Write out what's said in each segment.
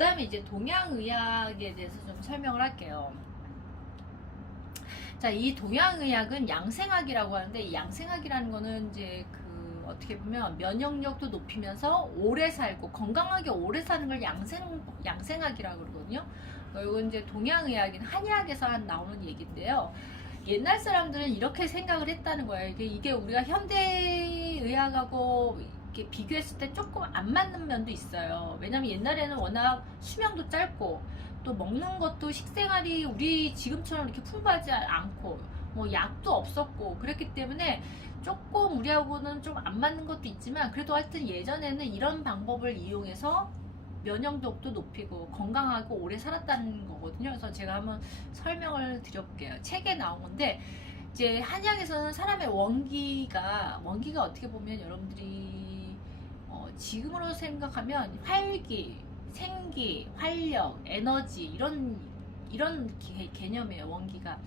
다음에 이제 동양의학에 대해서 좀 설명을 할게요. 자, 이 동양의학은 양생학이라고 하는데, 이 양생학이라는 거는 이제 어떻게 보면 면역력도 높이면서 오래 살고 건강하게 오래 사는 걸 양생학이라고 그러거든요. 이건 이제 동양의학인 한의학에서 나오는 얘기인데요. 옛날 사람들은 이렇게 생각을 했다는 거예요. 이게 우리가 현대의학하고 이렇게 비교했을 때 조금 안 맞는 면도 있어요. 왜냐면 옛날에는 워낙 수명도 짧고 또 먹는 것도 식생활이 우리 지금처럼 이렇게 풍부하지 않고 뭐 약도 없었고 그랬기 때문에 조금 우리하고는 좀 안 맞는 것도 있지만, 그래도 하여튼 예전에는 이런 방법을 이용해서 면역력도 높이고 건강하고 오래 살았다는 거거든요. 그래서 제가 한번 설명을 드려볼게요. 책에 나온 건데, 이제 한의학에서는 사람의 원기가 어떻게 보면 여러분들이 지금으로 생각하면 활기, 생기, 활력, 에너지 이런 개념이에요. 원기가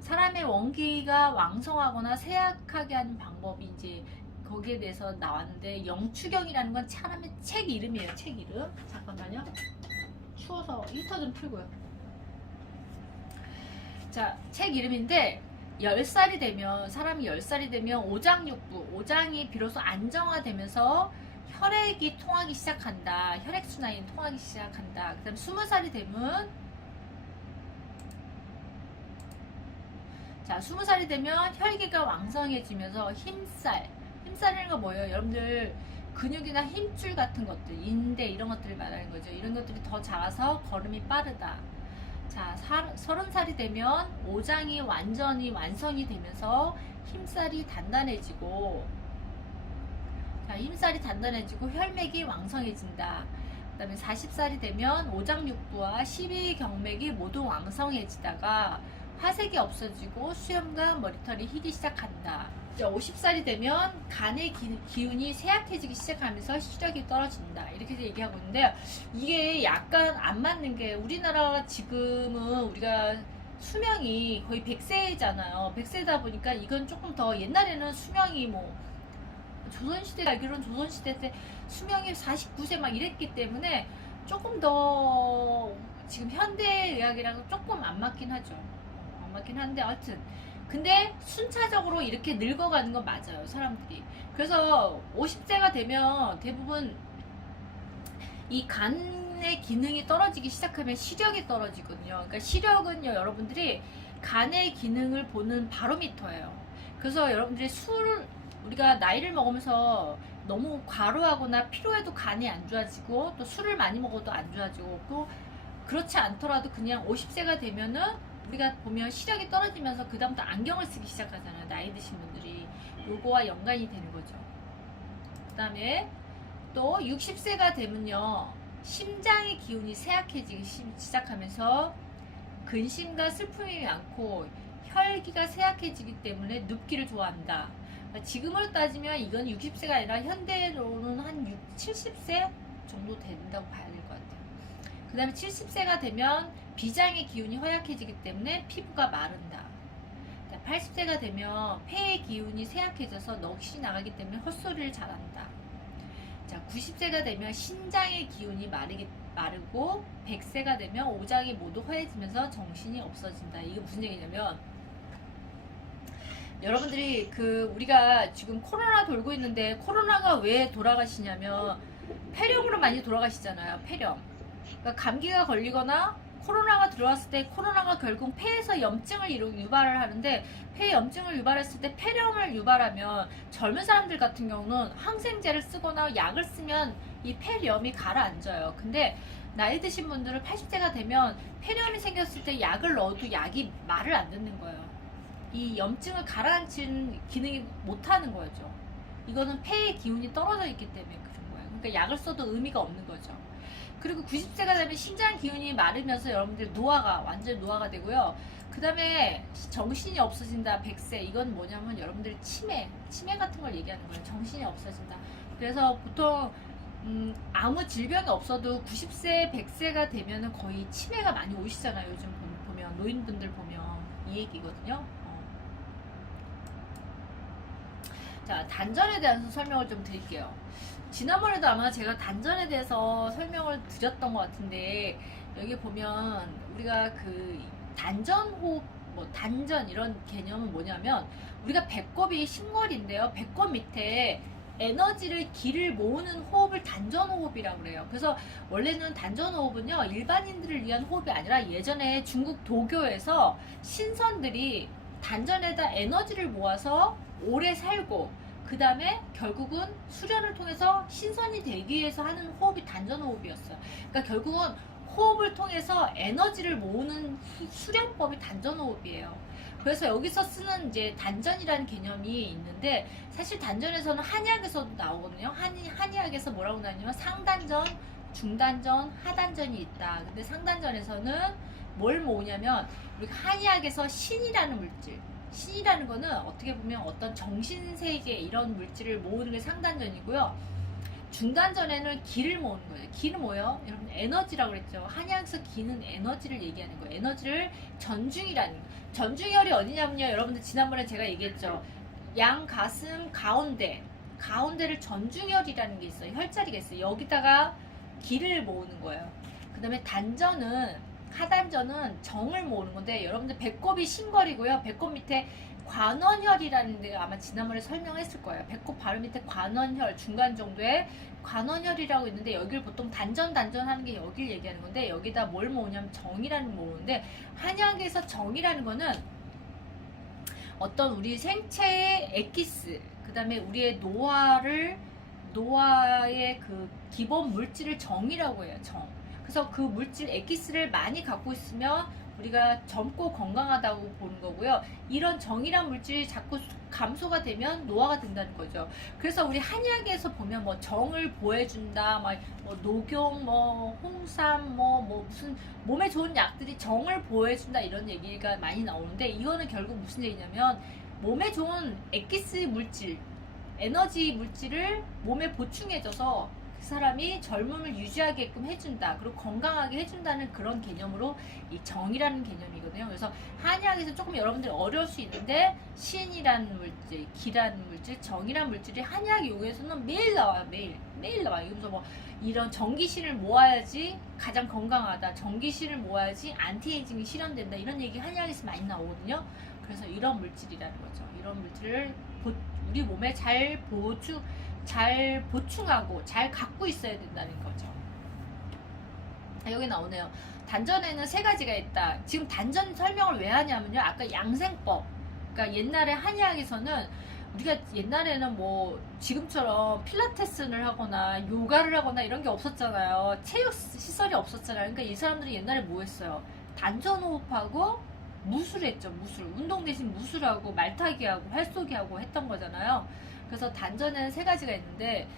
사람의 원기가 왕성하거나 쇠약하게 하는 방법이 이제 거기에 대해서 나왔는데, 영추경이라는 건 사람의 책 이름이에요. 책 이름. 잠깐만요. 추워서 히터 좀 틀고요. 자, 책 이름인데, 10살이 되면, 사람이 10살이 되면 오장육부, 오장이 비로소 안정화되면서 혈액이 통하기 시작한다. 혈액순환이 통하기 시작한다. 그 다음 20살이 되면, 자, 20살이 되면 혈기가 왕성해지면서 힘살이라는 거 뭐예요? 여러분들 근육이나 힘줄 같은 것들, 인대 이런 것들을 말하는 거죠. 이런 것들이 더 자라서 걸음이 빠르다. 자, 30살이 되면 오장이 완전히 완성이 되면서 힘살이 단단해지고, 자, 힘살이 단단해지고 혈맥이 왕성해진다. 그 다음에 40살이 되면 오장육부와 십이경맥이 모두 왕성해지다가 화색이 없어지고 수염과 머리털이 희기 시작한다. 이제 50살이 되면 간의 기운이 쇠약해지기 시작하면서 시력이 떨어진다. 이렇게 얘기하고 있는데, 이게 약간 안 맞는 게, 우리나라 지금은 우리가 수명이 거의 100세잖아요. 100세다 보니까 이건 조금 더, 옛날에는 수명이 뭐 조선시대, 알기로는 조선시대 때 수명이 49세 막 이랬기 때문에 조금 더 지금 현대의학이랑 조금 안 맞긴 하죠. 안 맞긴 한데, 하여튼 근데 순차적으로 이렇게 늙어가는 건 맞아요, 사람들이. 그래서 50세가 되면 대부분 이 간의 기능이 떨어지기 시작하면 시력이 떨어지거든요. 그러니까 시력은요, 여러분들이 간의 기능을 보는 바로미터예요. 그래서 여러분들이 우리가 나이를 먹으면서 너무 과로하거나 피로해도 간이 안 좋아지고, 또 술을 많이 먹어도 안 좋아지고, 또 그렇지 않더라도 그냥 50세가 되면은 우리가 보면 시력이 떨어지면서 그 다음부터 안경을 쓰기 시작하잖아요. 나이 드신 분들이. 요거와 연관이 되는 거죠. 그 다음에 또 60세가 되면요, 심장의 기운이 쇠약해지기 시작하면서 근심과 슬픔이 많고 혈기가 쇠약해지기 때문에 눕기를 좋아한다. 지금으로 따지면 이건 60세가 아니라 현대로는 한 70세 정도 된다고 봐야 될 것 같아요. 그 다음에 70세가 되면 비장의 기운이 허약해지기 때문에 피부가 마른다. 80세가 되면 폐의 기운이 쇠약해져서 넋이 나가기 때문에 헛소리를 잘한다. 자, 90세가 되면 신장의 기운이 마르고 100세가 되면 오장이 모두 허해지면서 정신이 없어진다. 이게 무슨 얘기냐면, 여러분들이 우리가 지금 코로나 돌고 있는데, 코로나가 왜 돌아가시냐면 폐렴으로 많이 돌아가시잖아요. 폐렴. 그러니까 감기가 걸리거나 코로나가 들어왔을 때, 코로나가 결국 폐에서 염증을 유발을 하는데, 폐 염증을 유발했을 때 폐렴을 유발하면 젊은 사람들 같은 경우는 항생제를 쓰거나 약을 쓰면 이 폐렴이 가라앉아요. 근데 나이 드신 분들은 80세가 되면 폐렴이 생겼을 때 약을 넣어도 약이 말을 안 듣는 거예요. 이 염증을 가라앉힌 기능이 못하는 거죠. 이거는 폐의 기운이 떨어져 있기 때문에 그런 거예요. 그러니까 약을 써도 의미가 없는 거죠. 그리고 90세가 되면 신장 기운이 마르면서 여러분들 완전 노화가 되고요. 그 다음에 정신이 없어진다. 100세. 이건 뭐냐면 여러분들 치매 같은 걸 얘기하는 거예요. 정신이 없어진다. 그래서 보통 아무 질병이 없어도 90세, 100세가 되면은 거의 치매가 많이 오시잖아요. 요즘 보면 노인분들 보면 이 얘기거든요. 자, 단전에 대해서 설명을 좀 드릴게요. 지난번에도 아마 제가 단전에 대해서 설명을 드렸던 것 같은데, 여기 보면 우리가 그 단전호흡, 뭐 단전 이런 개념은 뭐냐면, 우리가 배꼽이 심걸인데요. 배꼽 밑에 에너지를 기를 모으는 호흡을 단전호흡이라고 그래요. 그래서 원래는 단전호흡은요, 일반인들을 위한 호흡이 아니라 예전에 중국 도교에서 신선들이 단전에다 에너지를 모아서 오래 살고, 그 다음에 결국은 수련을 통해서 신선이 되기 위해서 하는 호흡이 단전호흡이었어요. 그러니까 결국은 호흡을 통해서 에너지를 모으는 수련법이 단전호흡이에요. 그래서 여기서 쓰는 이제 단전이라는 개념이 있는데, 사실 단전에서는 한의학에서도 나오거든요. 한의학에서 뭐라고 나냐면 상단전, 중단전, 하단전이 있다. 근데 상단전에서는 뭘 모으냐면, 우리가 한의학에서 신이라는 물질, 신이라는 거는 어떻게 보면 어떤 정신세계 이런 물질을 모으는 게 상단전이고요. 중단전에는 기를 모으는 거예요. 기는 뭐예요? 여러분 에너지라고 그랬죠. 한의학에서 기는 에너지를 얘기하는 거예요. 에너지를 전중이라는 거예요. 전중혈이 어디냐면요. 여러분들 지난번에 제가 얘기했죠. 양 가슴 가운데를 전중혈이라는 게 있어요. 혈자리가 있어요. 여기다가 기를 모으는 거예요. 그 다음에 하단전은 정을 모으는 건데, 여러분들 배꼽이 심걸이고요. 배꼽 밑에 관원혈이라는 데가 아마 지난번에 설명했을 거예요. 배꼽 바로 밑에 관원혈, 중간 정도에 관원혈이라고 있는데, 여기를 보통 단전 하는 게 여기를 얘기하는 건데, 여기다 뭘 모으냐면 정이라는 걸 모으는데, 한약에서 정이라는 거는 어떤 우리 생체의 엑기스, 그 다음에 우리의 노화의 그 기본 물질을 정이라고 해요. 정. 그래서 그 물질 엑기스를 많이 갖고 있으면 우리가 젊고 건강하다고 보는 거고요. 이런 정이란 물질이 자꾸 감소가 되면 노화가 된다는 거죠. 그래서 우리 한의학에서 보면 뭐 정을 보호해준다, 뭐 녹용, 뭐 홍삼, 뭐 무슨 몸에 좋은 약들이 정을 보호해준다 이런 얘기가 많이 나오는데, 이거는 결국 무슨 얘기냐면, 몸에 좋은 엑기스 물질, 에너지 물질을 몸에 보충해줘서 그 사람이 젊음을 유지하게끔 해준다, 그리고 건강하게 해준다는 그런 개념으로 이 정이라는 개념이거든요. 그래서 한의학에서 조금 여러분들이 어려울 수 있는데, 신이라는 물질, 기라는 물질, 정이라는 물질이 한의학 용어에서는 매일 나와요. 매일 나와요. 그래서 뭐 이런 전기신을 모아야지 가장 건강하다, 전기신을 모아야지 안티에이징이 실현된다, 이런 얘기 한의학에서 많이 나오거든요. 그래서 이런 물질이라는 거죠. 이런 물질을 우리 몸에 잘 보충하고 잘 갖고 있어야 된다는 거죠. 여기 나오네요. 단전에는 세 가지가 있다. 지금 단전 설명을 왜 하냐면요, 아까 양생법, 그러니까 옛날에 한의학에서는, 우리가 옛날에는 뭐 지금처럼 필라테스를 하거나 요가를 하거나 이런 게 없었잖아요. 체육 시설이 없었잖아요. 그러니까 이 사람들이 옛날에 뭐 했어요? 단전 호흡하고 무술 했죠. 무술. 운동 대신 무술하고 말타기하고 활쏘기하고 했던 거잖아요. 그래서 단전에는 세 가지가 있는데,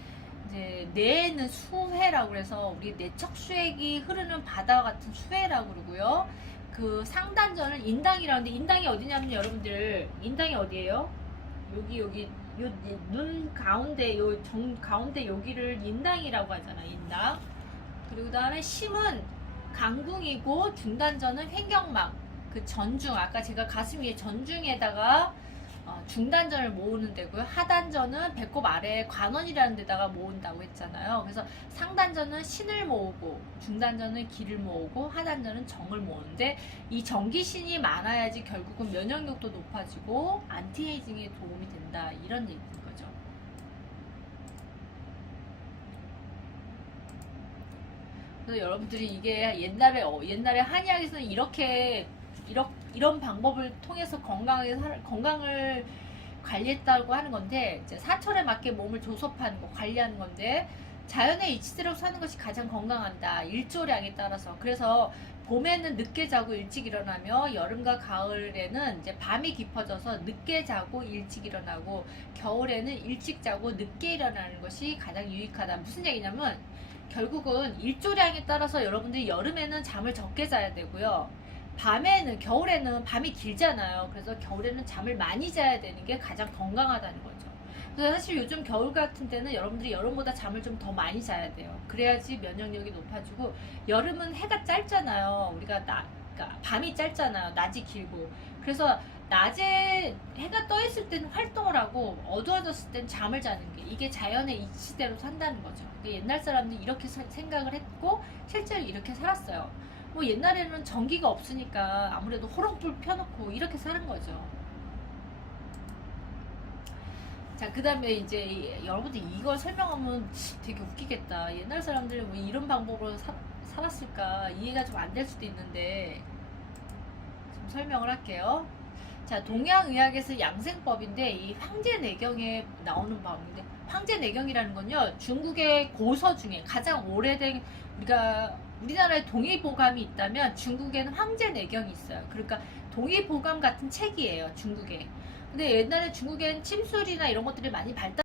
이제 뇌에는 수회라고 그래서 우리 뇌척수액이 흐르는 바다와 같은 수회라고 그러고요. 그 상단전은 인당이라고 하는데, 인당이 어디냐면 여러분들, 인당이 어디예요? 여기 눈 가운데, 가운데 여기를 인당이라고 하잖아. 인당. 그리고 그다음에 심은 강궁이고, 중단전은 횡격막, 그 전중, 아까 제가 가슴 위에 전중에다가 중단전을 모으는 데고요. 하단전은 배꼽 아래에 관원이라는 데다가 모은다고 했잖아요. 그래서 상단전은 신을 모으고, 중단전은 기를 모으고, 하단전은 정을 모으는데, 이 정기신이 많아야지 결국은 면역력도 높아지고 안티에이징에 도움이 된다, 이런 얘기인 거죠. 그래서 여러분들이 이게 옛날에 한의학에서는 이런 방법을 통해서 건강을 관리했다고 하는 건데, 이제 사철에 맞게 몸을 조섭하는 거, 관리하는 건데, 자연의 이치대로 사는 것이 가장 건강한다, 일조량에 따라서. 그래서 봄에는 늦게 자고 일찍 일어나며, 여름과 가을에는 이제 밤이 깊어져서 늦게 자고 일찍 일어나고, 겨울에는 일찍 자고 늦게 일어나는 것이 가장 유익하다. 무슨 얘기냐면, 결국은 일조량에 따라서 여러분들이 여름에는 잠을 적게 자야 되고요, 겨울에는 밤이 길잖아요. 그래서 겨울에는 잠을 많이 자야 되는 게 가장 건강하다는 거죠. 그래서 사실 요즘 겨울 같은 때는 여러분들이 여름보다 잠을 좀 더 많이 자야 돼요. 그래야지 면역력이 높아지고, 여름은 해가 짧잖아요. 그러니까 밤이 짧잖아요. 낮이 길고. 그래서 낮에 해가 떠 있을 때는 활동을 하고 어두워졌을 땐 잠을 자는 게 이게 자연의 이치대로 산다는 거죠. 근데 옛날 사람들이 이렇게 생각을 했고 실제로 이렇게 살았어요. 뭐 옛날에는 전기가 없으니까 아무래도 호롱불 펴놓고 이렇게 사는 거죠. 자, 그 다음에 이제 여러분들 이걸 설명하면 되게 웃기겠다. 옛날 사람들이 왜 이런 방법으로 살았을까 이해가 좀 안 될 수도 있는데 좀 설명을 할게요. 자, 동양의학에서 양생법인데 이 황제내경에 나오는 방법인데 황제내경이라는 건요 중국의 고서 중에 가장 오래된 우리나라에 동의보감이 있다면 중국에는 황제내경이 있어요. 그러니까 동의보감 같은 책이에요 중국에. 근데 옛날에 중국엔 침술이나 이런 것들이 많이 발달